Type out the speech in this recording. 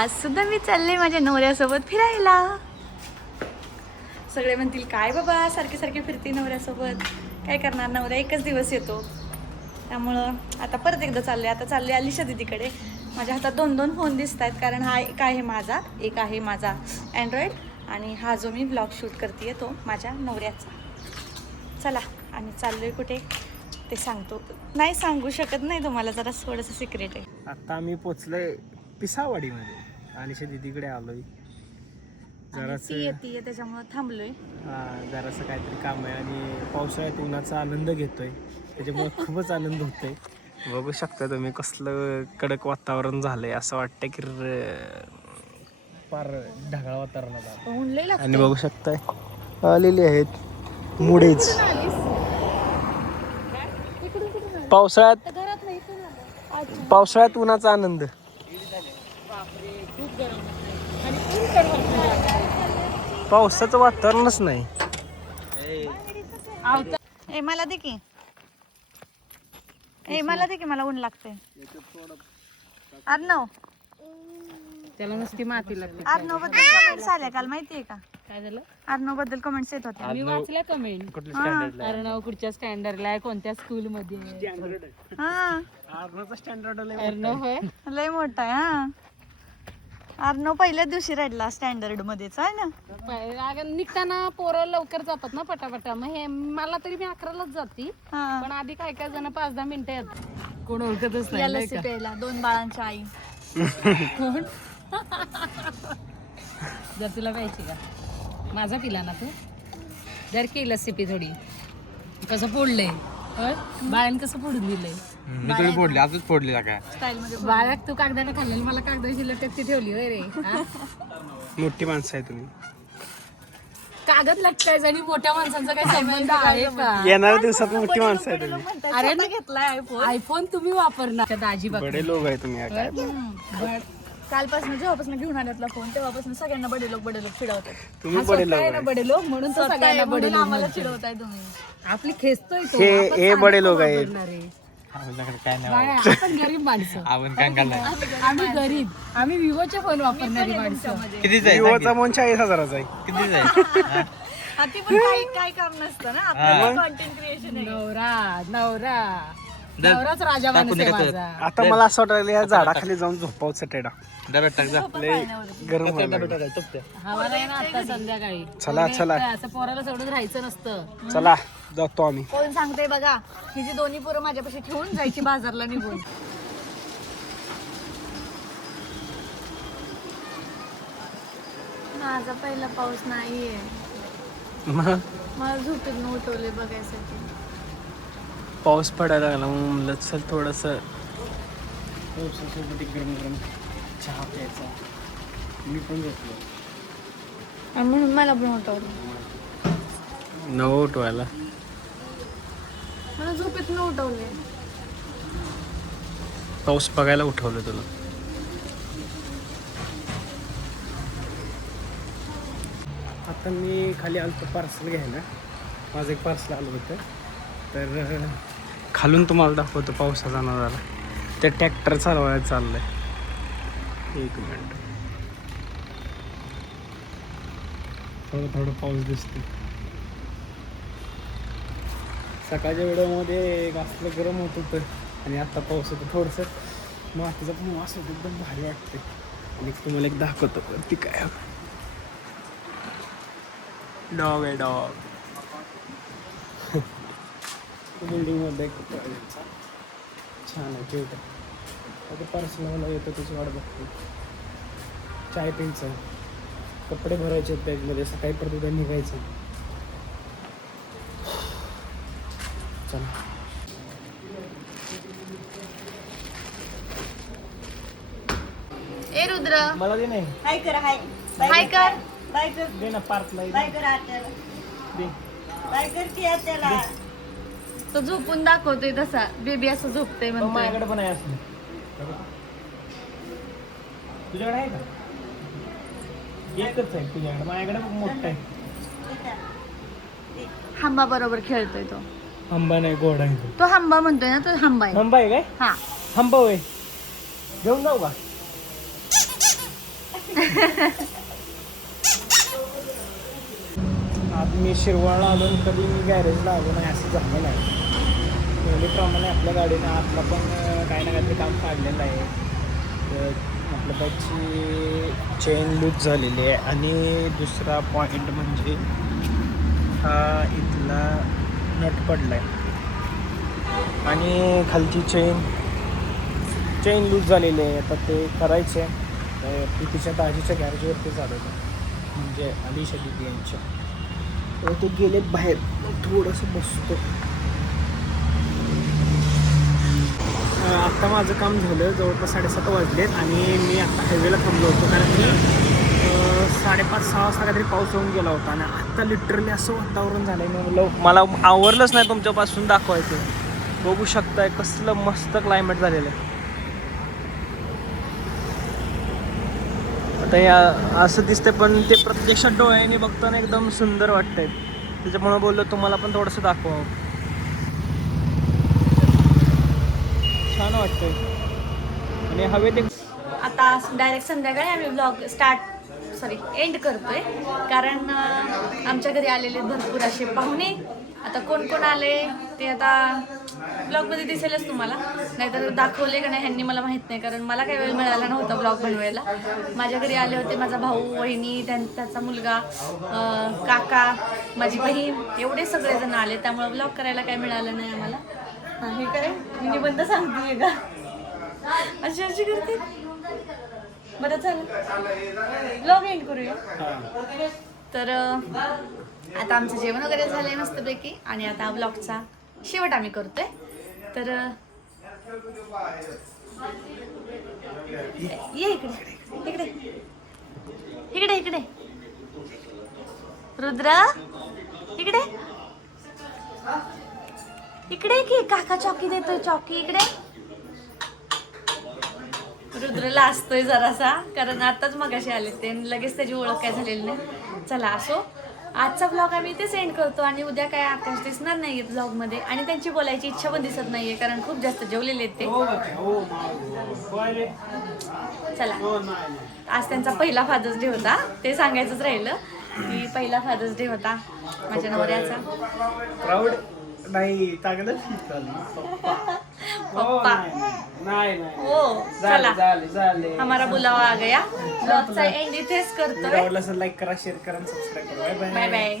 आज सुद्धा मी चालले माझ्या नवऱ्यासोबत फिरायला. सगळे म्हणतील काय बाबा सारखे सारखे फिरते नवऱ्यासोबत, काय करणार, नवरा एकच दिवस येतो. त्यामुळं आता परत एकदा चालले. आता चालले अलिशा दीदीकडे. माझ्या हातात 2 फोन दिसत आहेत, कारण हा एक आहे माझा, एक आहे माझा अँड्रॉइड, आणि हा जो मी ब्लॉग शूट करते तो माझ्या नवऱ्याचा. चला आम्ही चाललोय कुठे ते सांगतो. नाही सांगू शकत नाही तुम्हाला, जरा थोडंसं सिक्रेट आहे. आता आम्ही पोचलोय पिसावाडीमध्ये. अलिशा दीदीकडे आलोय. ती येते त्याच्यामुळे थांबलोय. जरासं काहीतरी काम आहे आणि पावसाळ्यात उन्हाचा आनंद घेतोय, त्याच्यामुळे खूपच आनंद होतोय. बघू शकता तुम्ही कसलं कडक वातावरण झालंय. असं वाटतं की फार ढगाळ वातावरणात ऊन लय लागतंय. आणि बघू शकताय आलेले आहेत मुडेच. पावसाळ्यात पावसाळ्यात उन्हाचा आनंद. पावसाचं वातावरणच नाही. मला दे की, मला दे की, मला ऊन लागते. अर्णव, त्याला नुसती माती लागते. अर्णव बद्दल कमेंट्स आल्या काल, माहितीये का? काय झालं? अर्णव बद्दल कमेंट्स येत होत्या. मी वाचल्या कमेंट. अर्णव कुठच्या स्टँडर्डला आहे, कोणत्या स्कूल मध्ये आहे? हा स्टँडर्ड अर्णव होय. लय मोठा आहे. हा अर्णव पहिल्याच दिवशी रडला स्टँडर्ड मध्येच आहे ना. निघताना पोरं लवकर जातात ना पटापटा. मग हे मला तरी मी 11लाच जाते, हा. पण आधी काय जण 5-10 मिनिटं येतात. कोण ओळखतच या नाही लस्सी प्यायला 2 बाळांच्या आई. कोण. जर तुला प्यायची का? माझा पिला ना तू. जर की लस्सी पी थोडी. कसं फोडलंय बाळान, कसं फोडून दिलंय. मी थोडी फोडली, आजच फोडली काय स्टाईल मध्ये. बाळात तू कागदाने खाल्लेली, मला कागदाची लटकती ठेवली होय रे. हा? मोठी माणसं आहे तुम्ही. कागद लटकायचा आणि मोठ्या माणसांचा काही संबंध आहे का? येणाऱ्या दिवसात मोठी माणसं आहे तुम्ही. अरे घेतलाय आयफोन. आयफोन तुम्ही वापरणार दाजी बघ. बडे लोक आहे तुम्ही. काय कालपासून जेव्हापासून घेऊन आल्यातला फोन तेव्हापासून सगळ्यांना बडे लोक चिडवतात. तुम्ही बडे लोक आहे. बडे लोक म्हणून तर सगळ्यांना बडे म्हणून लोक आम्हाला म्हणतात. चिडवताय तुम्ही. आपली खेचतोय तो. हे आपण हे बडे लोक आहेत. वापरणार आहे. काय बाळा, आपण गरीब माणसं. आपण काय करणार. आम्ही गरीब, आम्ही विवोचे फोन वापरणारी माणसं. विवोचा फोन 40,000चा आहे. किती आहे? ती पण काही काम नसतं ना, आपलं कॉन्टेंट क्रिएशन आहे. नवराच राजा माणूस आहे माझा. आता मला असं वाटायला या झाडाखाली जाऊन झोपावचं टेडा. गरम व्हायला लागलं. हवा नाही ना आता संध्याकाळी. चला चला असं पोराला सोडून राहायचं नसतं. चला जातो आम्ही. कोण सांगते बघा, ही जी दोन्ही पोरं माझ्यापाशी ठेवून जायची बाजारला निघून. माझा पहिला पाऊस नाहीये. मला झोपेतून उठवले बघायसाठी. पाऊस पडायला लागला म्हणलं चल थोडस पावसासोबत गरम गरम चहा प्यायचा. मी पण घेतलो आणि म्हणून मला पण उठवलं. न उठवायला. मला झोपेतून उठवले. पाऊस बघायला उठवलं तुला. आता मी खाली आलो पार्सल घ्यायला. माझं एक पार्सल आलं होतं, तर खालून तुम्हाला दाखवतो पावसाचा नजारा. ते ट्रॅक्टर चालवायला चाललंय. एक मिनिट. थोडं पाऊस दिसतो. सकाळच्या वेळेमध्ये असलं गरम होत होतं आणि आता पाऊस होतं. थोडंसं मातीचा पण वास होतो, एकदम भारी वाटते. आणि तुम्हाला एक दाखवतो ती काय डॉग आहे. डॉग बिल्डिंगमध्ये छान आहे, क्यूट आहे. आता पार्सल मला येतं त्याची वाट बघते. चाय प्यायचं, कपडे भरायचे बॅगमध्ये, सकाळी परत उद्या निघायचं. चला. ए रुद्र, मला दे नाही. हाय कर. हाय हाय कर. बाय कर. दे ना पार्सल. बाय कर आत्याला. दे. बाय कर की आत्याला. तो झोपून दाखवतोय तसा. बेबी असं झोपतोय म्हणतोय. माझ्याकडे पण आहे असं. तुझ्याकडे आहे का? एकच आहे तुझ्याकडे. माझ्याकडे मोठा आहे. हंबा बरोबर खेळतोय तो. हंबा नाही, घोडा आहे तो हंबा म्हणतोय ना, तो हंबा आहे. हंबा आहे काय? हा हंबा होय. घेऊन जाऊ का? आज मी शिरवाळला आलो आणि कधी मी गॅरेजला आलो नाही असं झालं नाही. नेहमीप्रमाणे आपल्या गाडीने आतला पण काही ना काहीतरी काम काढलेलं आहे. तर आपल्या बाईकची चेन लूज झालेली आहे आणि दुसरा पॉईंट म्हणजे हा इथला नट पडला आहे आणि खालची चेन लूज झालेली आहे. आता ते करायचे तिच्या दाजीच्या गॅरेजवरती चालवलं म्हणजे अलिशा दिदी यांच्या. तर ते गेले बाहेर, थोडंसं बसतो. आत्ता माझं काम झालं, जवळपास 7:30 वाजलेत आणि मी आत्ता हायवेला थांबलो होतो कारण मी 5:30-6 वाजता काहीतरी पाऊस होऊन गेला होता आणि आत्ता लिटरली असं वातावरण झालं आहे. म्हणलं मला आवरलंच नाही तुमच्यापासून दाखवायचं. बघू शकताय कसलं मस्त क्लायमेट झालेलं आहे. आता या असं दिसतंय पण ते प्रत्यक्षात डोळ्याने बघताना एकदम सुंदर वाटतंय. त्याच्यामुळे बोललो तुम्हाला पण थोडंसं दाखवावं. छान वाटतंय आणि हवेत एक आता डायरेक्ट संध्याकाळी आम्ही ब्लॉग एंड करतोय कारण आमच्या घरी आलेले भरपूर असे पाहुणे. आता कोण कोण आले ते आता ब्लॉगमध्ये दिसेलच तुम्हाला, नाहीतर दाखवले का नाही ह्यांनी मला माहीत नाही कारण मला काही वेळ मिळाला नव्हता ब्लॉग बनवायला. माझ्या घरी आले होते माझा भाऊ, वहिनी, त्याचा मुलगा, काका, माझी बहीण, एवढे सगळेजण आले. त्यामुळे ब्लॉग करायला काही मिळालं नाही आम्हाला. हां हे करे मी निबंध सांगते का अशी करते. बरं चालेल ब्लॉग एंड करूया. तर आता आमचं जेवण वगैरे झालंय मस्तपैकी आणि आता ब्लॉगचा शेवट आम्ही करतोय. तर ये इकडे इकडे इकडे इकडे रुद्र इकडे इकडे की काका चॉकी देतोय. चॉकी इकडे. रुद्र लाजतोय जरासा कारण आताच मगाशी आले ते लगेच त्याची ओळख काय झालेली नाही. चला असो, आजचा ब्लॉग आम्ही इथेच एंड करतो आणि उद्या काय आकाश दिसणार नाहीये ब्लॉगमध्ये आणि त्यांची बोलायची इच्छा पण दिसत नाहीये कारण खूप जास्त जेवलेले आहेत ते. चला, आज त्यांचा पहिला फादर्स डे होता ते सांगायचंच राहिलं की पहिला फादर्स डे होता माझ्या नवऱ्याचा. प्राऊड नाही टाकलं पप्पा नाही हो. चला झाले हमारा बुलावा आ गया. ब्लॉगचा एंड इथेच करतोय. आवडलं असेल लाईक करा, शेअर करा, सबस्क्राईब करा. Bye bye bye.